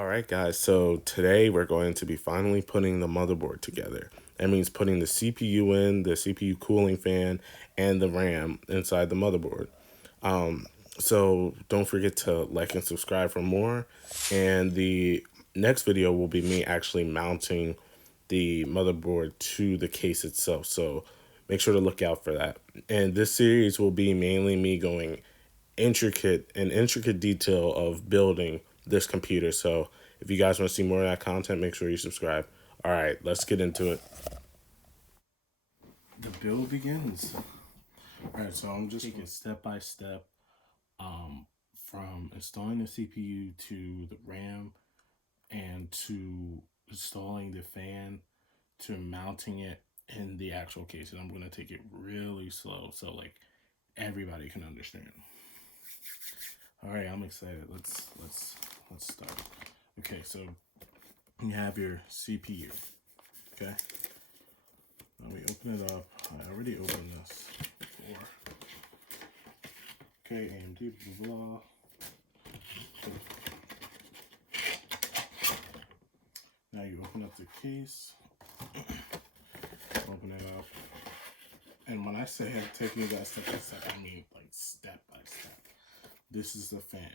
All right, guys. So today we're going to be finally putting the motherboard together. That means putting the CPU in, the CPU cooling fan, and the RAM inside the motherboard. Um, so don't forget to like and subscribe for more. And the next video will be me actually mounting the motherboard to the case itself. So make sure to look out for that. And this series will be mainly me going intricate detail of building this computer. So if you guys want to see more of that content, make sure you subscribe. All right, let's get into it. The build begins. All right, so I'm just taking step by step from installing the CPU to the RAM and to installing the fan to mounting it in the actual case. And I'm going to take it really slow so like everybody can understand. All right, I'm excited. Let's start. Okay, so you have your CPU. Okay. Now we open it up. I already opened this before. Okay, AMD, blah, blah, blah. Now you open up the case. Open it up. And when I say I'm taking you guys step by step, I mean like step by step. This is the fan.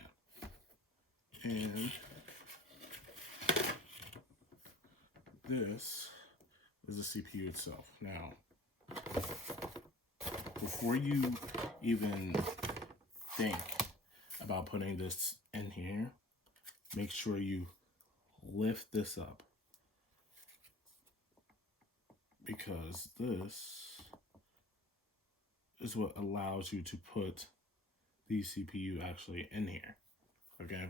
And this is the CPU itself. Now, before you even think about putting this in here, make sure you lift this up, because this is what allows you to put the CPU actually in here. Okay,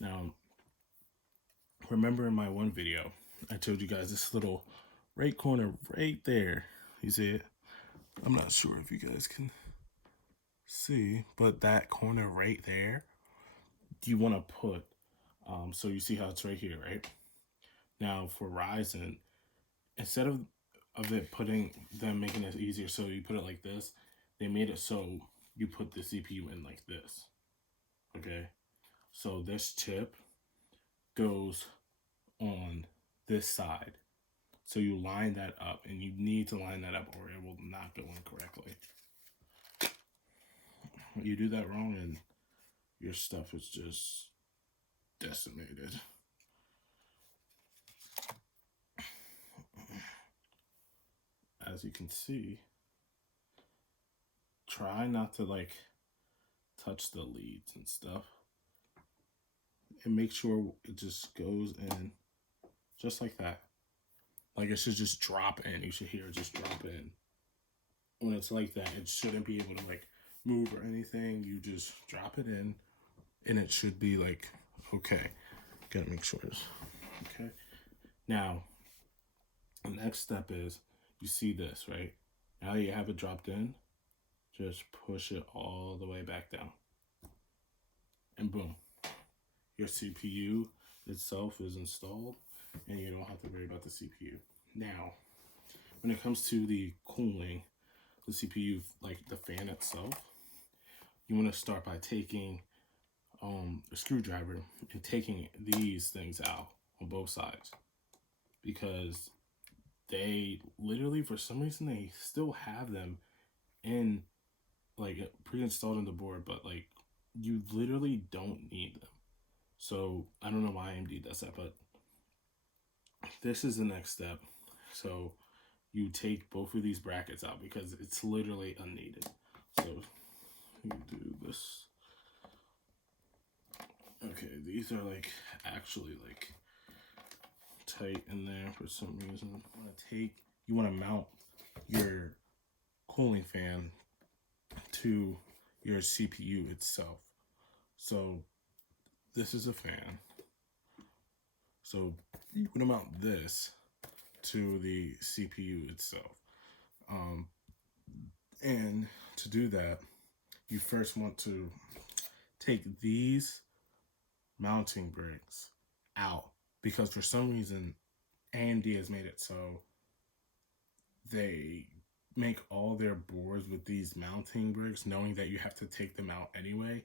now remember in my one video I told you guys this little right corner right there, you see it? I'm not sure if you guys can see, but that corner right there, you want to put so you see how it's right here, right? Now for Ryzen, instead of it making it easier so you put it like this, they made it so you put the CPU in like this. Okay, so this chip goes on this side, so you line that up, and you need to line that up or it will not go in correctly. You do that wrong and your stuff is just decimated. As you can see, try not to like touch the leads and stuff, and make sure it just goes in just like that. Like it should just drop in. You should hear it just drop in. When it's like that, it shouldn't be able to like move or anything. You just drop it in and it should be like, okay. Gotta make sure it's okay. Now, the next step is, you see this, right? Now you have it dropped in, just push it all the way back down. And boom, your CPU itself is installed and you don't have to worry about the CPU. Now, when it comes to the cooling, the CPU, like the fan itself, you want to start by taking a screwdriver and taking these things out on both sides, because they literally, for some reason, they still have them in like pre-installed in the board, but like you literally don't need them. So I don't know why AMD does that, but this is the next step. So you take both of these brackets out because it's literally unneeded. So you do this. Okay, these are like actually like tight in there for some reason. You want to mount your cooling fan to your CPU itself. So this is a fan. So you want to mount this to the CPU itself. And to do that, you first want to take these mounting bricks out, because for some reason AMD has made it so they make all their boards with these mounting bricks, knowing that you have to take them out anyway,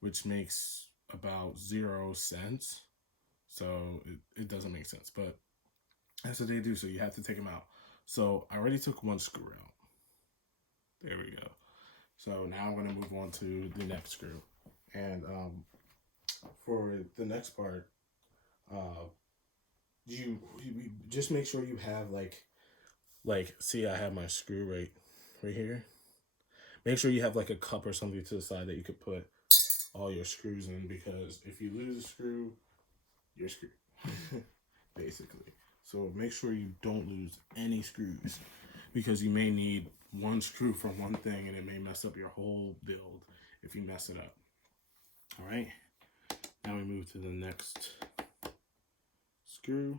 which makes about 0 cents. So it doesn't make sense, but that's what they do. So you have to take them out. So I already took one screw out. There we go. So now I'm going to move on to the next screw. And for the next part, you just make sure you have like see, I have my screw right here. Make sure you have like a cup or something to the side that you could put all your screws in, because if you lose a screw, you're screwed. Basically. So make sure you don't lose any screws, because you may need one screw from one thing and it may mess up your whole build if you mess it up. All right. Now we move to the next screw.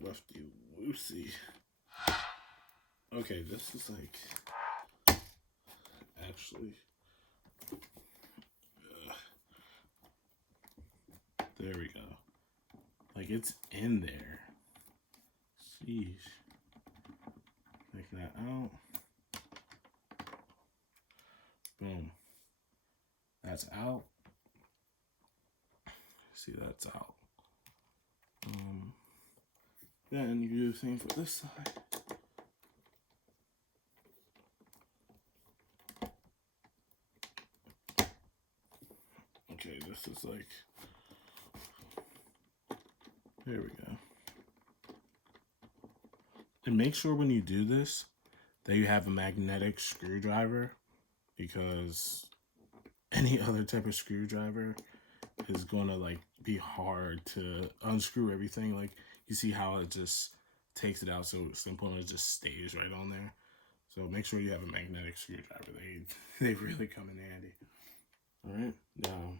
Lefty loosey. Okay, this is like actually. There we go. Like it's in there. Sheesh. Take that out. Boom. That's out. See, that's out. Then you do the same for this side. Okay, this is like, there we go. And make sure when you do this that you have a magnetic screwdriver, because any other type of screwdriver is gonna like be hard to unscrew everything. Like you see how it just takes it out so simple and it just stays right on there. So make sure you have a magnetic screwdriver. They really come in handy. All right, now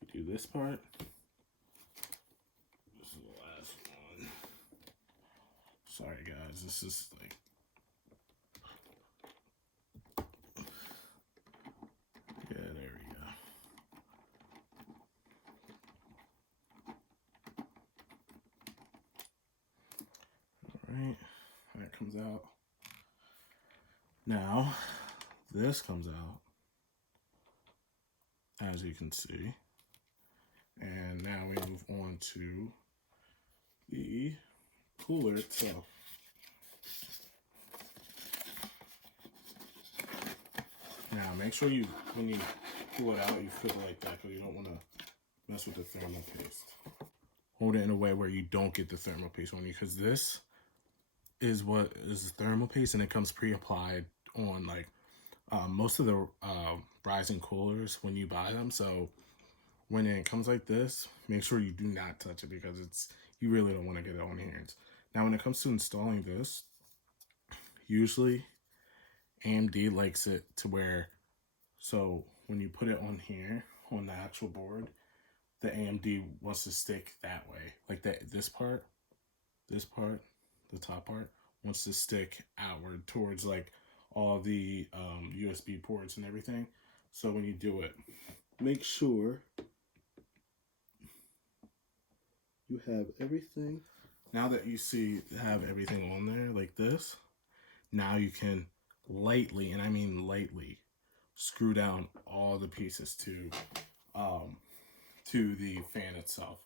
we do this part. This is the last one. Sorry guys, this is like, yeah, there we go. All right, that comes out. Now this comes out, as you can see. And now we move on to the cooler itself. Now make sure you, when you pull it out, you flip it like that, because you don't want to mess with the thermal paste. Hold it in a way where you don't get the thermal paste on you, because this is what is the thermal paste, and it comes pre-applied on like most of the Ryzen coolers when you buy them. So when it comes like this, make sure you do not touch it, because you really don't want to get it on your hands. Now when it comes to installing this, usually AMD likes it to where, so when you put it on here on the actual board, the AMD wants to stick that way, like that. This part, the top part wants to stick outward towards like all the USB ports and everything. So when you do it, make sure you have everything. Now that you see have everything on there like this, now you can lightly, and I mean lightly, screw down all the pieces to the fan itself.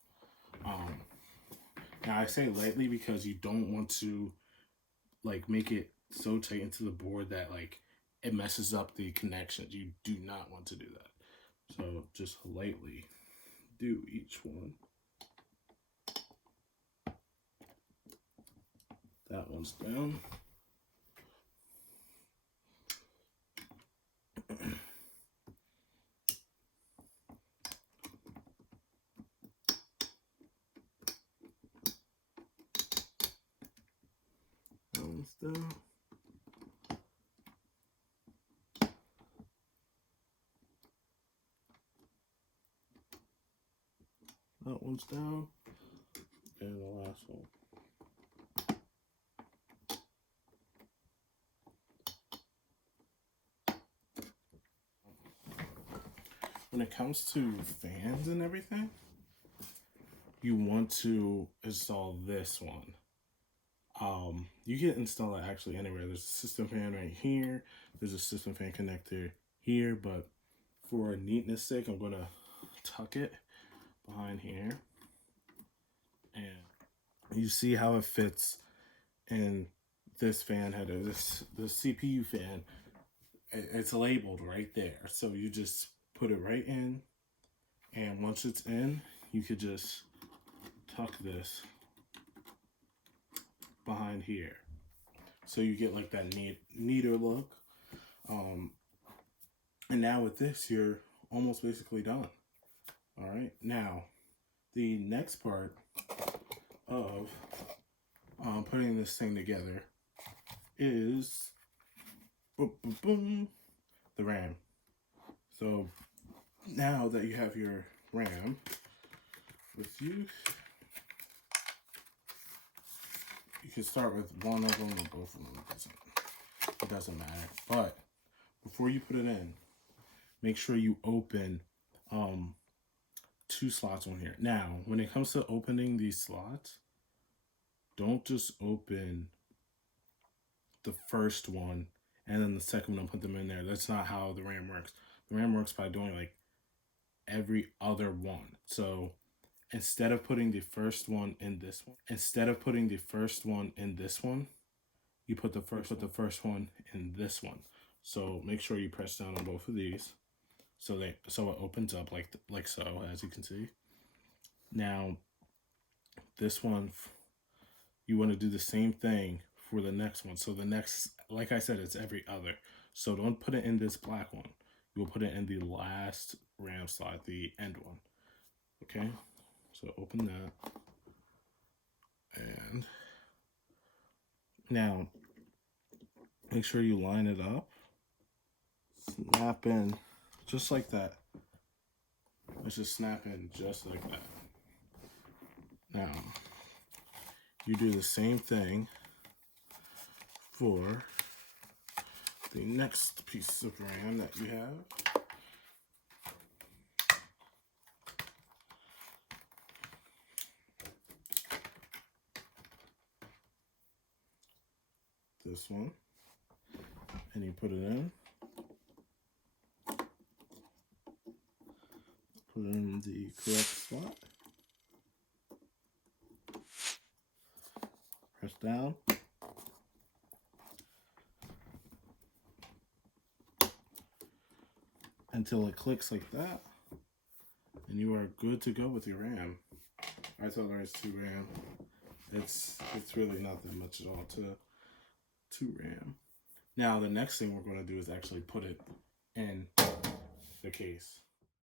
Now I say lightly because you don't want to like make it so tight into the board that like it messes up the connections. You do not want to do that. So just lightly do each one. That one's down. That one's down. That one's down. And the last one. When it comes to fans and everything, you want to install this one. You can install it actually anywhere. There's a system fan right here. There's a system fan connector here, but for neatness sake, I'm gonna tuck it behind here. And you see how it fits in this fan header, the CPU fan. It's labeled right there. So you just put it right in, and once it's in, you could just tuck this behind here. So you get like that neater look. And now with this, you're almost basically done. All right, now the next part of putting this thing together is boom, boom, boom, the RAM. So now that you have your RAM with you, you can start with one of them or both of them. It doesn't matter. But before you put it in, make sure you open 2 slots on here. Now, when it comes to opening these slots, don't just open the first one and then the second one and put them in there. That's not how the RAM works. The RAM works by doing like every other one. So instead of putting the first one in this one, you put the first one in this one. So make sure you press down on both of these, so it opens up like so, as you can see. Now, this one, you want to do the same thing for the next one. So the next, like I said, it's every other. So don't put it in this black one. You'll put it in the last RAM slot, the end one. Okay, so open that. And now, make sure you line it up. Snap in just like that. Let's just snap in just like that. Now, you do the same thing for the next piece of RAM that you have. This one. And you put it in. Put it in the correct spot. Press down. Until it clicks like that. And you are good to go with your RAM. I told her it's 2 RAM. It's really not that much at all to 2 RAM. Now the next thing we're going to do is actually put it in the case.